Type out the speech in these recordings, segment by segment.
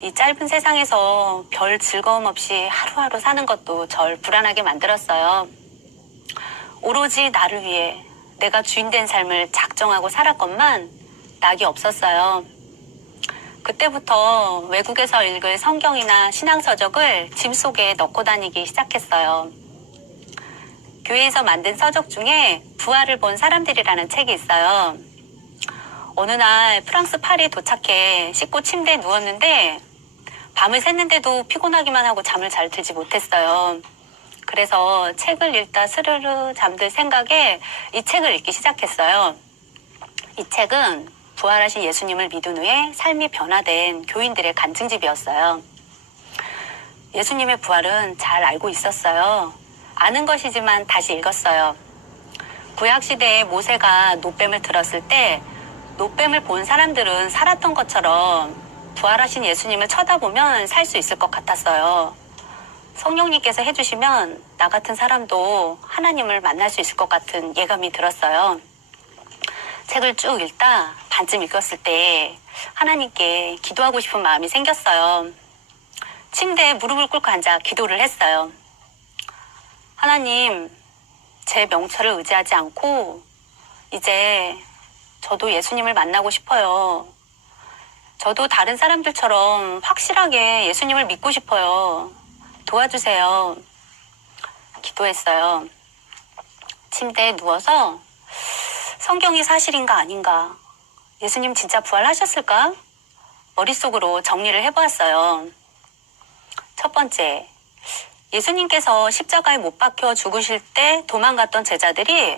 이 짧은 세상에서 별 즐거움 없이 하루하루 사는 것도 절 불안하게 만들었어요. 오로지 나를 위해 내가 주인된 삶을 작정하고 살았건만 낙이 없었어요. 그때부터 외국에서 읽을 성경이나 신앙서적을 짐 속에 넣고 다니기 시작했어요. 교회에서 만든 서적 중에 부활을 본 사람들이라는 책이 있어요. 어느 날 프랑스 파리에 도착해 씻고 침대에 누웠는데 밤을 샜는데도 피곤하기만 하고 잠을 잘 들지 못했어요. 그래서 책을 읽다 스르르 잠들 생각에 이 책을 읽기 시작했어요. 이 책은 부활하신 예수님을 믿은 후에 삶이 변화된 교인들의 간증집이었어요. 예수님의 부활은 잘 알고 있었어요. 아는 것이지만 다시 읽었어요. 구약시대에 모세가 노뱀을 들었을 때 노뱀을 본 사람들은 살았던 것처럼 부활하신 예수님을 쳐다보면 살 수 있을 것 같았어요. 성령님께서 해주시면 나 같은 사람도 하나님을 만날 수 있을 것 같은 예감이 들었어요. 책을 쭉 읽다 반쯤 읽었을 때 하나님께 기도하고 싶은 마음이 생겼어요. 침대에 무릎을 꿇고 앉아 기도를 했어요. 하나님, 제 명철을 의지하지 않고 이제 저도 예수님을 만나고 싶어요. 저도 다른 사람들처럼 확실하게 예수님을 믿고 싶어요. 도와주세요. 기도했어요. 침대에 누워서 성경이 사실인가 아닌가, 예수님 진짜 부활하셨을까? 머릿속으로 정리를 해보았어요. 첫 번째, 예수님께서 십자가에 못 박혀 죽으실 때 도망갔던 제자들이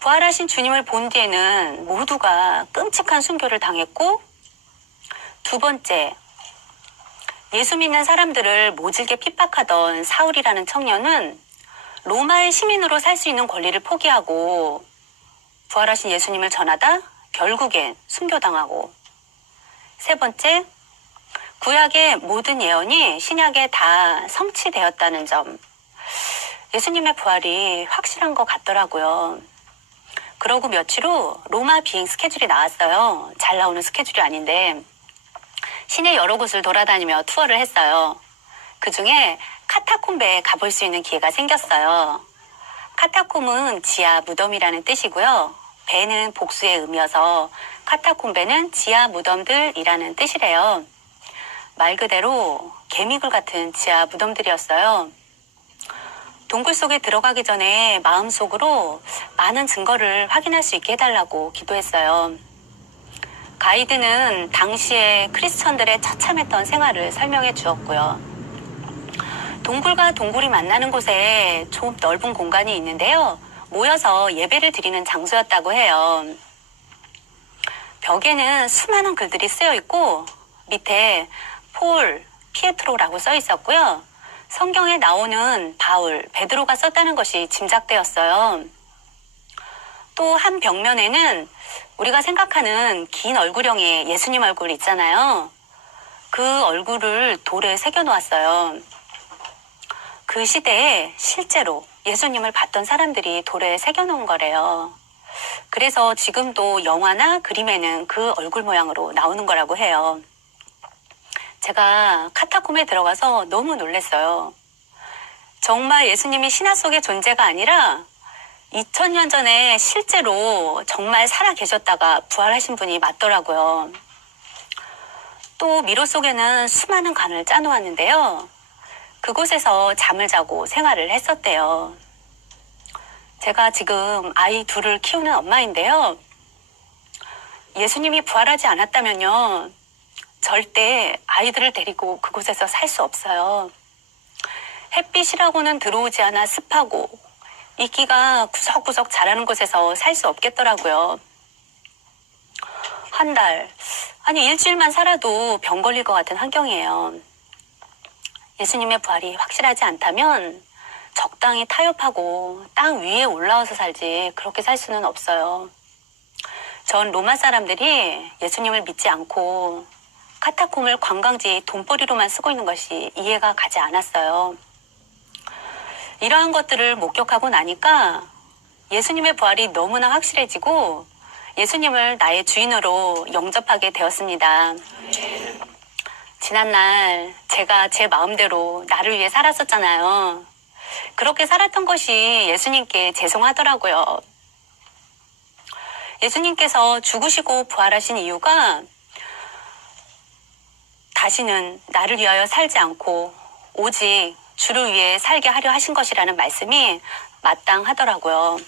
부활하신 주님을 본 뒤에는 모두가 끔찍한 순교를 당했고, 두 번째, 예수 믿는 사람들을 모질게 핍박하던 사울이라는 청년은 로마의 시민으로 살 수 있는 권리를 포기하고 부활하신 예수님을 전하다 결국엔 순교당하고, 세 번째, 구약의 모든 예언이 신약에 다 성취되었다는 점. 예수님의 부활이 확실한 것 같더라고요. 그러고 며칠 후 로마 비행 스케줄이 나왔어요. 잘 나오는 스케줄이 아닌데 시내 여러 곳을 돌아다니며 투어를 했어요. 그중에 카타콤베에 가볼 수 있는 기회가 생겼어요. 카타콤은 지하 무덤이라는 뜻이고요. 베는 복수의 의미여서 카타콤베는 지하 무덤들이라는 뜻이래요. 말 그대로 개미굴 같은 지하 무덤들이었어요. 동굴 속에 들어가기 전에 마음속으로 많은 증거를 확인할 수 있게 해달라고 기도했어요. 가이드는 당시에 크리스천들의 처참했던 생활을 설명해 주었고요. 동굴과 동굴이 만나는 곳에 좀 넓은 공간이 있는데요. 모여서 예배를 드리는 장소였다고 해요. 벽에는 수많은 글들이 쓰여 있고 밑에 폴, 피에트로라고 써 있었고요. 성경에 나오는 바울, 베드로가 썼다는 것이 짐작되었어요. 또 한 벽면에는 우리가 생각하는 긴 얼굴형의 예수님 얼굴 있잖아요. 그 얼굴을 돌에 새겨놓았어요. 그 시대에 실제로 예수님을 봤던 사람들이 돌에 새겨놓은 거래요. 그래서 지금도 영화나 그림에는 그 얼굴 모양으로 나오는 거라고 해요. 제가 카타콤에 들어가서 너무 놀랐어요. 정말 예수님이 신화 속의 존재가 아니라 2000년 전에 실제로 정말 살아 계셨다가 부활하신 분이 맞더라고요. 또 미로 속에는 수많은 관을 짜놓았는데요. 그곳에서 잠을 자고 생활을 했었대요. 제가 지금 아이 둘을 키우는 엄마인데요. 예수님이 부활하지 않았다면요, 절대 아이들을 데리고 그곳에서 살 수 없어요. 햇빛이라고는 들어오지 않아 습하고 이끼가 구석구석 자라는 곳에서 살 수 없겠더라고요. 한 달, 아니 일주일만 살아도 병 걸릴 것 같은 환경이에요. 예수님의 부활이 확실하지 않다면 적당히 타협하고 땅 위에 올라와서 살지 그렇게 살 수는 없어요. 전 로마 사람들이 예수님을 믿지 않고 카타콤을 관광지 돈벌이로만 쓰고 있는 것이 이해가 가지 않았어요. 이러한 것들을 목격하고 나니까 예수님의 부활이 너무나 확실해지고 예수님을 나의 주인으로 영접하게 되었습니다. 지난날 제가 제 마음대로 나를 위해 살았었잖아요. 그렇게 살았던 것이 예수님께 죄송하더라고요. 예수님께서 죽으시고 부활하신 이유가 다시는 나를 위하여 살지 않고 오직 주를 위해 살게 하려 하신 것이라는 말씀이 마땅하더라고요.